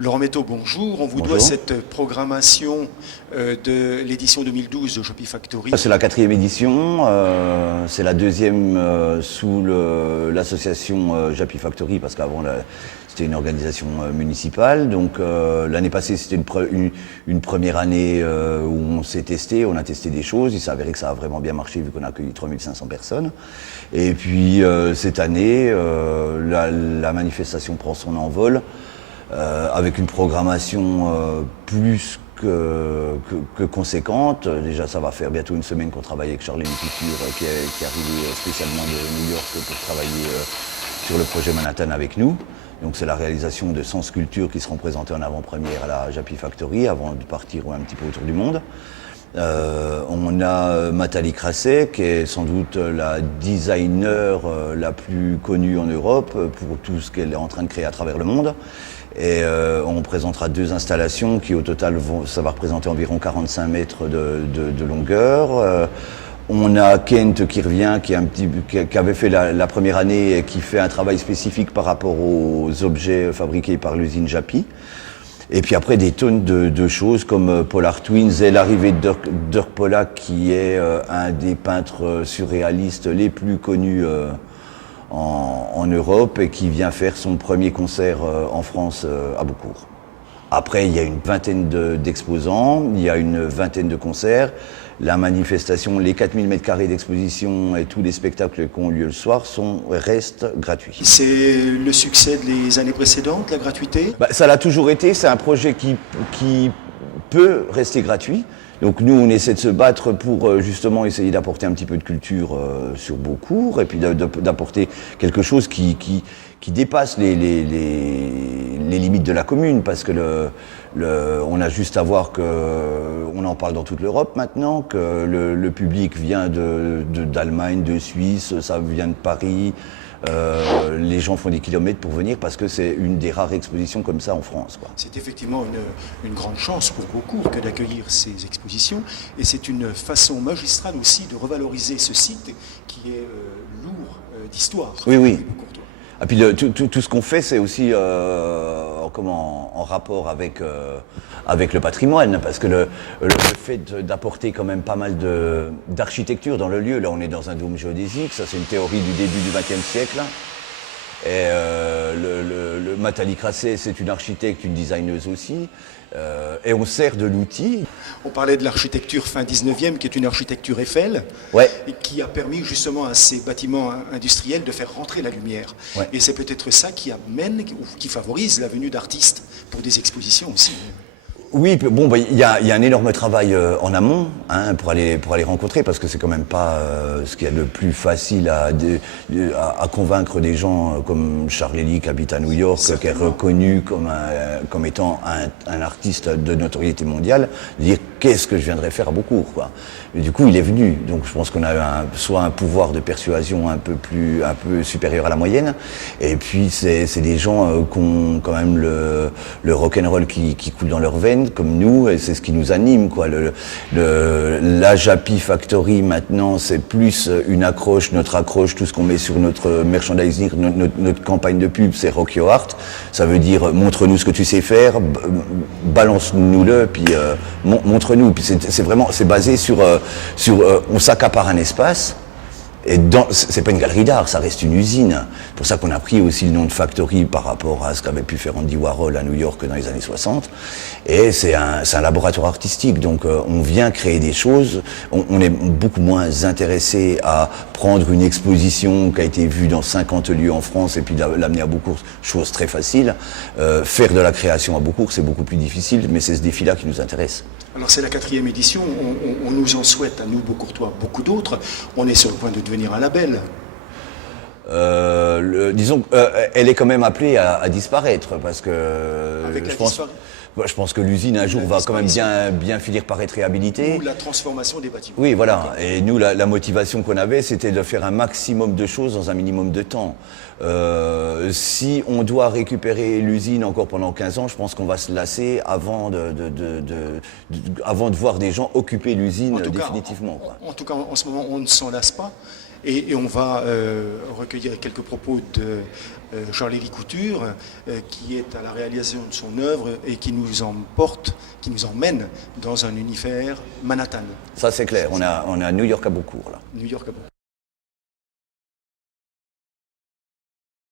Laurent Métaux, bonjour. On vous doit cette programmation de l'édition 2012 de Japy Factory. C'est la 4e édition, c'est la 2e sous l'association Japy Factory, parce qu'avant c'était une organisation municipale. Donc l'année passée c'était une première année où on s'est testé, on a testé des choses. Il s'est avéré que ça a vraiment bien marché vu qu'on a accueilli 3500 personnes. Et puis cette année, la manifestation prend son envol. Avec une programmation plus que conséquente. Déjà, ça va faire bientôt une semaine qu'on travaille avec Charlene Couture, qui est arrivé spécialement de New York pour travailler sur le projet Manhattan avec nous. Donc c'est la réalisation de 100 sculptures qui seront présentées en avant-première à la Japy Factory avant de partir un petit peu autour du monde. On a Nathalie Crasset, qui est sans doute la designer la plus connue en Europe pour tout ce qu'elle est en train de créer à travers le monde. Et on présentera 2 installations qui au total ça va représenter environ 45 mètres de longueur. On a Kent qui revient, qui avait fait la première année et qui fait un travail spécifique par rapport aux objets fabriqués par l'usine Japy. Et puis après des tonnes de choses comme Polar Twins et l'arrivée de Dirk Polak, qui est un des peintres surréalistes les plus connus en Europe et qui vient faire son premier concert en France à Beaucourt. Après, il y a une vingtaine d'exposants, il y a une vingtaine de concerts. La manifestation, les 4000 m² d'exposition et tous les spectacles qui ont lieu le soir restent gratuits. C'est le succès des années précédentes, la gratuité ? Ça l'a toujours été, c'est un projet qui peut rester gratuit. Donc nous, on essaie de se battre pour justement essayer d'apporter un petit peu de culture sur Beaucourt et puis d'apporter quelque chose qui dépasse les limites de la commune, parce que on a juste à voir qu'on en parle dans toute l'Europe maintenant, que le public vient d'Allemagne, de Suisse, ça vient de Paris. Les gens font des kilomètres pour venir parce que c'est une des rares expositions comme ça en France, quoi. C'est effectivement une grande chance pour Beaucourt que d'accueillir ces expositions, et c'est une façon magistrale aussi de revaloriser ce site qui est lourd d'histoire. Oui. Et puis tout ce qu'on fait, c'est aussi en rapport avec le patrimoine, parce que le fait d'apporter quand même pas mal d'architecture dans le lieu. Là, on est dans un dôme géodésique, ça c'est une théorie du début du XXe siècle. Et le Nathalie Crasset, c'est une architecte, une designeuse aussi. Et on sert de l'outil. On parlait de l'architecture fin 19e, qui est une architecture Eiffel, et qui a permis justement à ces bâtiments industriels de faire rentrer la lumière. Ouais. Et c'est peut-être ça qui amène, ou qui favorise la venue d'artistes pour des expositions aussi. Oui, bon, il y a un énorme travail en amont pour aller rencontrer, parce que c'est quand même pas ce qu'il y a de plus facile à convaincre des gens comme Charles Elie, qui habite à New York, qui est reconnu comme étant un artiste de notoriété mondiale, de dire qu'est-ce que je viendrais faire à Beaucourt, quoi. Et du coup, il est venu. Donc, je pense qu'on a soit un pouvoir de persuasion un peu supérieur à la moyenne, et puis c'est des gens qui ont quand même le rock'n'roll qui coule dans leurs veines, comme nous, et c'est ce qui nous anime, quoi. La Japy Factory maintenant, c'est plus une accroche, notre accroche, tout ce qu'on met sur notre merchandising, notre campagne de pub, c'est Rock Your Art. Ça veut dire montre-nous ce que tu sais faire, balance-nous-le, puis montre-nous. Puis c'est basé sur on s'accapare un espace. Et c'est pas une galerie d'art, ça reste une usine. C'est pour ça qu'on a pris aussi le nom de Factory par rapport à ce qu'avait pu faire Andy Warhol à New York dans les années 60. Et c'est un laboratoire artistique, donc on vient créer des choses. On est beaucoup moins intéressé à prendre une exposition qui a été vue dans 50 lieux en France et puis l'amener à Beaucourt, chose très facile. Faire de la création à Beaucourt, c'est beaucoup plus difficile, mais c'est ce défi-là qui nous intéresse. Alors c'est la 4e édition, on nous en souhaite à nous Beaucourtois beaucoup d'autres. On est sur le point de devenir un label. Disons, elle est quand même appelée à disparaître, parce que avec je pense. je pense que l'usine un jour va quand même bien finir par être réhabilitée. Ou la transformation des bâtiments. Oui, voilà. Et nous, la motivation qu'on avait, c'était de faire un maximum de choses dans un minimum de temps. Si on doit récupérer l'usine encore pendant 15 ans, je pense qu'on va se lasser avant de voir des gens occuper l'usine définitivement. En tout cas, en ce moment, on ne s'en lasse pas. Et on va recueillir quelques propos de Jean-Léry Couture, qui est à la réalisation de son œuvre et qui nous emmène dans un univers Manhattan. Ça c'est clair, on a New York à Beaucourt là. New York à Beaucourt.